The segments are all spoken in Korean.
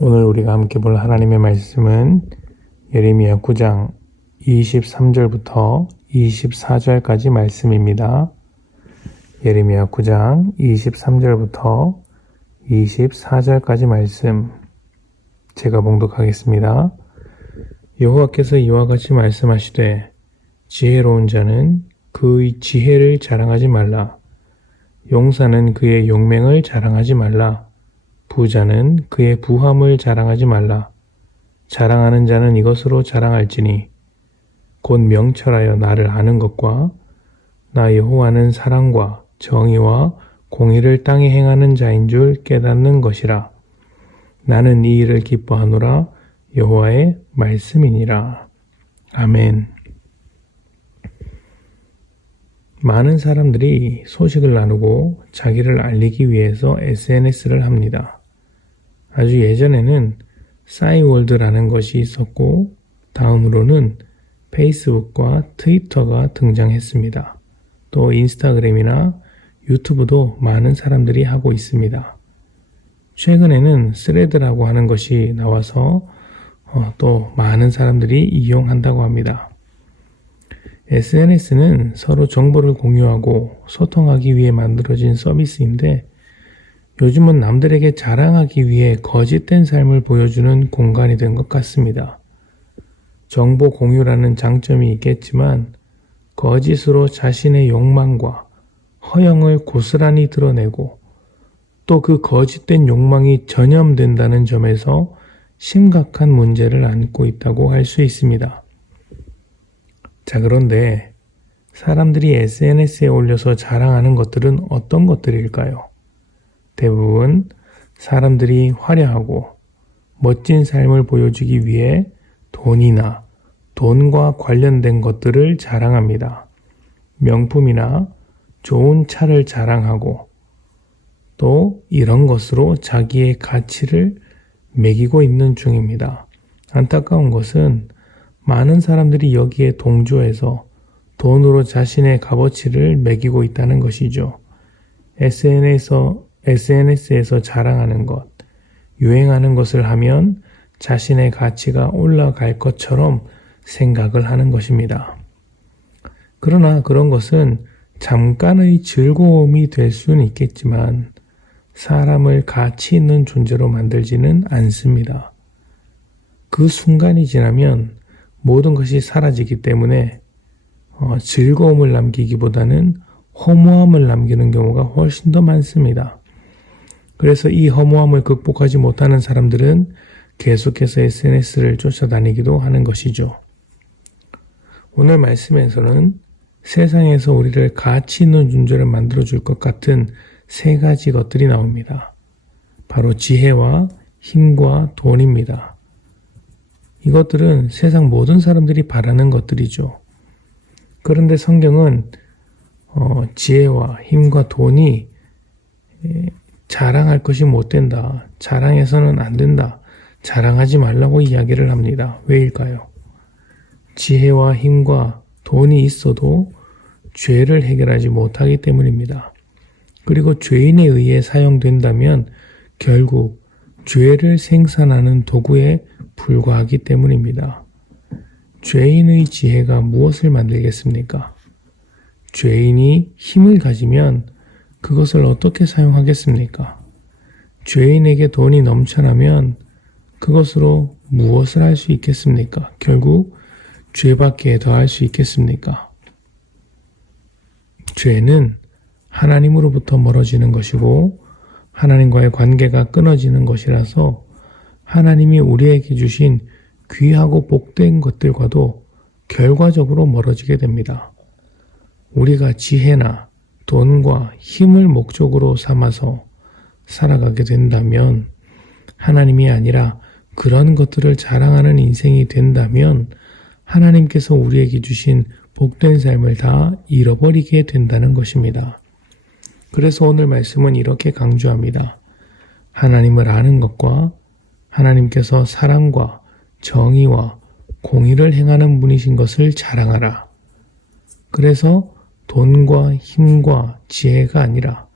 오늘 우리가 함께 볼 하나님의 말씀은 예레미야 9장 23절부터 24절까지 말씀입니다. 예레미야 9장 23절부터 24절까지 말씀 제가 봉독하겠습니다. 여호와께서 이와 같이 말씀하시되 지혜로운 자는 그의 지혜를 자랑하지 말라. 용사는 그의 용맹을 자랑하지 말라. 부자는 그의 부함을 자랑하지 말라. 자랑하는 자는 이것으로 자랑할지니 곧 명철하여 나를 아는 것과 나 여호와는 사랑과 정의와 공의를 땅에 행하는 자인 줄 깨닫는 것이라. 나는 이 일을 기뻐하노라. 여호와의 말씀이니라. 아멘. 많은 사람들이 소식을 나누고 자기를 알리기 위해서 SNS를 합니다. 아주 예전에는 싸이월드라는 것이 있었고 다음으로는 페이스북과 트위터가 등장했습니다. 또 인스타그램이나 유튜브도 많은 사람들이 하고 있습니다. 최근에는 스레드라고 하는 것이 나와서 또 많은 사람들이 이용한다고 합니다. SNS는 서로 정보를 공유하고 소통하기 위해 만들어진 서비스인데 요즘은 남들에게 자랑하기 위해 거짓된 삶을 보여주는 공간이 된 것 같습니다. 정보 공유라는 장점이 있겠지만 거짓으로 자신의 욕망과 허영을 고스란히 드러내고 또 그 거짓된 욕망이 전염된다는 점에서 심각한 문제를 안고 있다고 할 수 있습니다. 자, 그런데 사람들이 SNS에 올려서 자랑하는 것들은 어떤 것들일까요? 대부분 사람들이 화려하고 멋진 삶을 보여주기 위해 돈이나 돈과 관련된 것들을 자랑합니다. 명품이나 좋은 차를 자랑하고 또 이런 것으로 자기의 가치를 매기고 있는 중입니다. 안타까운 것은 많은 사람들이 여기에 동조해서 돈으로 자신의 값어치를 매기고 있다는 것이죠. SNS에서 자랑하는 것, 유행하는 것을 하면 자신의 가치가 올라갈 것처럼 생각을 하는 것입니다. 그러나 그런 것은 잠깐의 즐거움이 될 수는 있겠지만 사람을 가치 있는 존재로 만들지는 않습니다. 그 순간이 지나면 모든 것이 사라지기 때문에 즐거움을 남기기보다는 허무함을 남기는 경우가 훨씬 더 많습니다. 그래서 이 허무함을 극복하지 못하는 사람들은 계속해서 SNS를 쫓아다니기도 하는 것이죠. 오늘 말씀에서는 세상에서 우리를 가치 있는 존재를 만들어줄 것 같은 세 가지 것들이 나옵니다. 바로 지혜와 힘과 돈입니다. 이것들은 세상 모든 사람들이 바라는 것들이죠. 그런데 성경은 지혜와 힘과 돈이 자랑할 것이 못 된다. 자랑해서는 안 된다. 자랑하지 말라고 이야기를 합니다. 왜일까요? 지혜와 힘과 돈이 있어도 죄를 해결하지 못하기 때문입니다. 그리고 죄인에 의해 사용된다면 결국 죄를 생산하는 도구에 불과하기 때문입니다. 죄인의 지혜가 무엇을 만들겠습니까? 죄인이 힘을 가지면 그것을 어떻게 사용하겠습니까? 죄인에게 돈이 넘쳐나면 그것으로 무엇을 할 수 있겠습니까? 결국 죄밖에 더 할 수 있겠습니까? 죄는 하나님으로부터 멀어지는 것이고 하나님과의 관계가 끊어지는 것이라서 하나님이 우리에게 주신 귀하고 복된 것들과도 결과적으로 멀어지게 됩니다. 우리가 지혜나 돈과 힘을 목적으로 삼아서 살아가게 된다면 하나님이 아니라 그런 것들을 자랑하는 인생이 된다면 하나님께서 우리에게 주신 복된 삶을 다 잃어버리게 된다는 것입니다. 그래서 오늘 말씀은 이렇게 강조합니다. 하나님을 아는 것과 하나님께서 사랑과 정의와 공의를 행하는 분이신 것을 자랑하라. 그래서 돈과 힘과 지혜가 아니라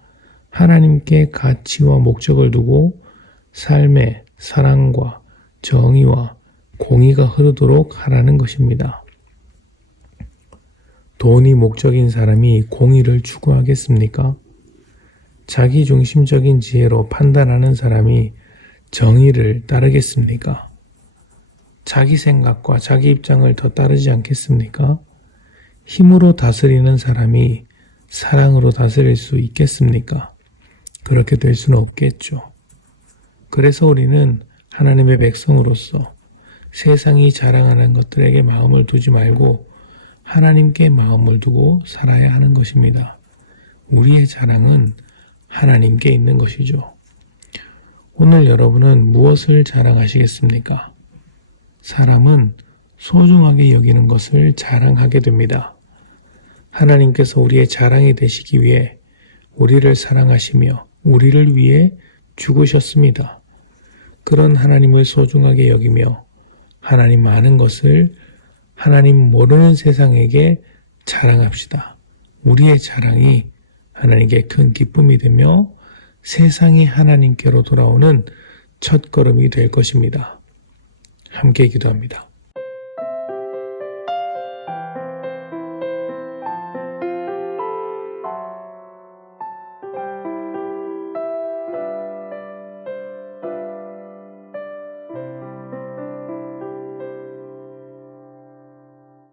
하나님께 가치와 목적을 두고 삶의 사랑과 정의와 공의가 흐르도록 하라는 것입니다. 돈이 목적인 사람이 공의를 추구하겠습니까? 자기중심적인 지혜로 판단하는 사람이 정의를 따르겠습니까? 자기 생각과 자기 입장을 더 따르지 않겠습니까? 힘으로 다스리는 사람이 사랑으로 다스릴 수 있겠습니까? 그렇게 될 수는 없겠죠. 그래서 우리는 하나님의 백성으로서 세상이 자랑하는 것들에게 마음을 두지 말고 하나님께 마음을 두고 살아야 하는 것입니다. 우리의 자랑은 하나님께 있는 것이죠. 오늘 여러분은 무엇을 자랑하시겠습니까? 사람은 소중하게 여기는 것을 자랑하게 됩니다. 하나님께서 우리의 자랑이 되시기 위해 우리를 사랑하시며 우리를 위해 죽으셨습니다. 그런 하나님을 소중하게 여기며 하나님 아는 것을 하나님 모르는 세상에게 자랑합시다. 우리의 자랑이 하나님께 큰 기쁨이 되며 세상이 하나님께로 돌아오는 첫걸음이 될 것입니다. 함께 기도합니다.